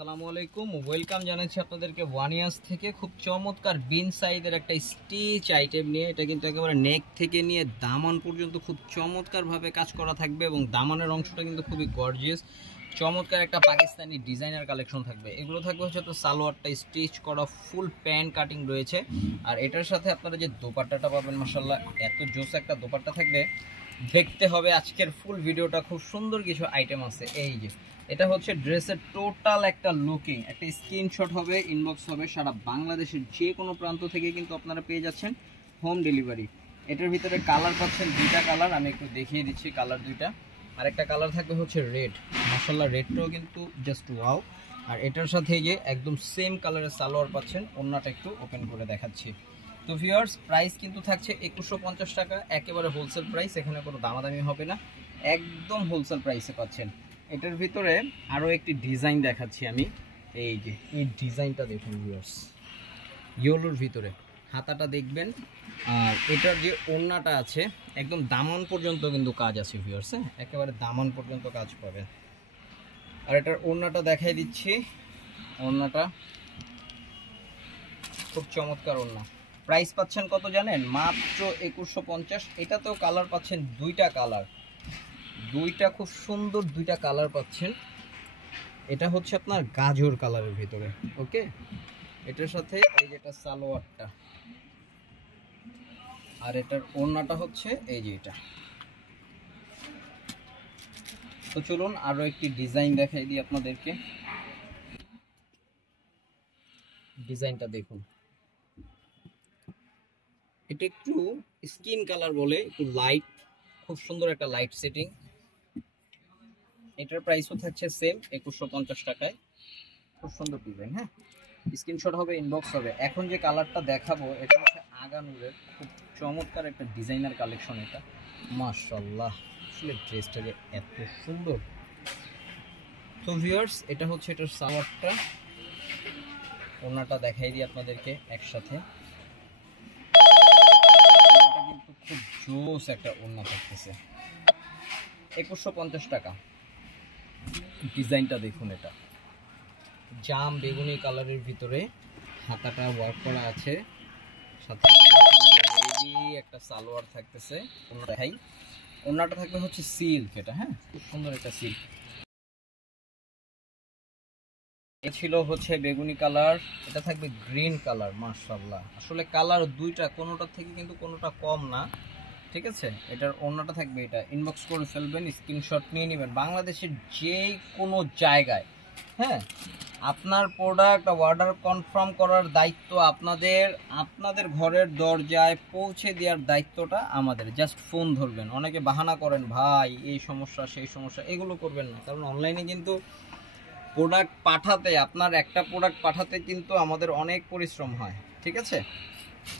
আসসালামু আলাইকুম, ওয়েলকাম জানাচ্ছি আপনাদেরকে ওয়ানিয়াস থেকে। খুব চমৎকার বিন সাইজের একটা স্টিচ আইটেম নিয়ে, এটা কিন্তু একেবারে নেক থেকে নিয়ে দামান পর্যন্ত খুব চমৎকারভাবে কাজ করা থাকবে এবং দামানের অংশটা কিন্তু খুবই গর্জিয়াস, চমৎকার একটা পাকিস্তানি ডিজাইনার কালেকশন থাকবে। এগুলো থাকবে হচ্ছে তো সালোয়ারটা স্টিচ করা, ফুল প্যান্ট কাটিং রয়েছে। আর এটার সাথে আপনারা যে দোপাট্টাটা পাবেন, মাশাআল্লাহ এত জোস একটা দোপাট্টা থাকবে, দেখতে হবে আজকের ফুল ভিডিওটা। খুব সুন্দর কিছু আইটেম আছে। এই যে এটা হচ্ছে ড্রেসের টোটাল একটা লুকিং, একটা স্ক্রিনশট হবে, ইনবক্স হবে, সারা বাংলাদেশের যে কোনো প্রান্ত থেকে কিন্তু আপনারা পেয়ে যাচ্ছেন হোম ডেলিভারি। এটার ভিতরে কালার পাচ্ছেন দুইটা কালার, আমি একটু দেখিয়ে দিচ্ছি কালার দুইটা। আরেকটা কালার থাকবে হচ্ছে রেড, মাশাআল্লাহ রেডটাও কিন্তু জাস্ট ওয়াও। আর এটার সাথে যে একদম সেম কালারের সালোয়ার পাচ্ছেন, ওন্নাটা একটু ওপেন করে দেখাচ্ছি। তো ভিউয়ার্স, প্রাইস কিন্তু থাকছে 2150 টাকা, একেবারে হোলসেল প্রাইস, এখানে কোনো দামাদামি হবে না, একদম হোলসেল প্রাইসে পাচ্ছেন। এটার ভিতরে আরও একটি ডিজাইন দেখাচ্ছি আমি। এই যে এই ডিজাইনটা দেখুন ভিউয়ার্স, ইয়েলোর ভিতরে হাতাটা দেখবেন। আর এটার যে ওড়নাটা আছে একদম দামান পর্যন্ত কিন্তু কাজ আছে ভিউয়ার্স, হ্যাঁ একেবারে দামান পর্যন্ত কাজ পাবেন। আর এটার ওড়নাটা দেখাই দিচ্ছি, ওড়নাটা খুব চমৎকার ওড়না। প্রাইস পাচ্ছেন কত জানেন? মাত্র 2150। এটাতেও কালার পাচ্ছেন দুইটা কালার, দুইটা খুব সুন্দর দুইটা কালার পাচ্ছেন। এটা হচ্ছে আপনার গাজর কালারের ভিতরে, ওকে। এটার সাথে এই যেটা সালোয়ারটা, আর এটার ওড়নাটা হচ্ছে এই যে এটা। তো চলুন আরো একটি ডিজাইন দেখাই দিই আপনাদেরকে। ডিজাইনটা দেখুন, এটা একটু স্কিন কালার বলে, একটু লাইট, খুব সুন্দর একটা লাইট সেটিং। এটার প্রাইসও থাকছে সেম 2150 টাকায়। খুব সুন্দর ডিজাইন, হ্যাঁ স্ক্রিনশট হবে, ইনবক্স হবে। এখন যে কালারটা দেখাবো এটা হচ্ছে আগানুরের, খুব চমৎকার একটা ডিজাইনার কালেকশন এটা, মাশাআল্লাহ আসলে ড্রেসটা যে এত সুন্দর। তো ভিউয়ার্স, এটা হচ্ছে এটার সালোয়ারটা, ওড়নাটা দেখাই দিই আপনাদেরকে একসাথে। ওড়নাটা কিন্তু খুব জোস একটা ওড়না থাকতেছে, 2150 টাকা। ডিজাইনটা দেখুন, এটা জাম বেগুনি কালারের ভিতরে হাতাটা ওয়ার্ক করা আছে, সাথে একটা সালোয়ার থাকতেছে। দেখাই, ওড়নাটা থাকবে হচ্ছে সিল্ক, এটা হ্যাঁ খুব সুন্দর একটা সিল্ক। এ ছিল হচ্ছে বেগুনি কালার, এটা থাকবে গ্রিন কালার। মাশাআল্লাহ আসলে কালার দুইটা, কোনোটা থেকে কিন্তু কোনোটা কম না, ঠিক আছে। এটার ওড়নাটা থাকবে এটা, ইনবক্স করে ফেলবেন, স্ক্রিনশট নিয়ে নেবেন। বাংলাদেশের যে কোনো জায়গায়, হ্যাঁ আপনার প্রোডাক্ট অর্ডার কনফার্ম করার দায়িত্ব আপনাদের, আপনাদের ঘরের দরজায় পৌঁছে দেওয়ার দায়িত্বটা আমাদের। জাস্ট ফোন ধরবেন। অনেকে বাহানা করেন ভাই এই সমস্যা সেই সমস্যা, এগুলো করবেন না, কারণ অনলাইনে কিন্তু প্রোডাক্ট পাঠাতে, আপনার একটা প্রোডাক্ট পাঠাতে কিন্তু আমাদের অনেক পরিশ্রম হয়, ঠিক আছে।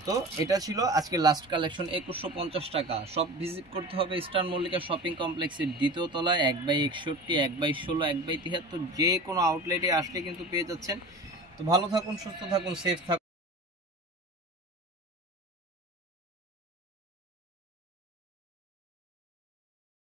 তো এটা ছিল আজকে লাস্ট কালেকশন, 2150 টাকা। সব ভিজিট করতে হবে ইস্টার্ন মল্লিকা শপিং কমপ্লেক্সের দ্বিতীয় তলায়, 1/61, 1/16, 1/73, যে কোনো আউটলেটে আসলে কিন্তু পেয়ে যাচ্ছেন। তো ভালো থাকুন, সুস্থ থাকুন, সেফ থাকুন।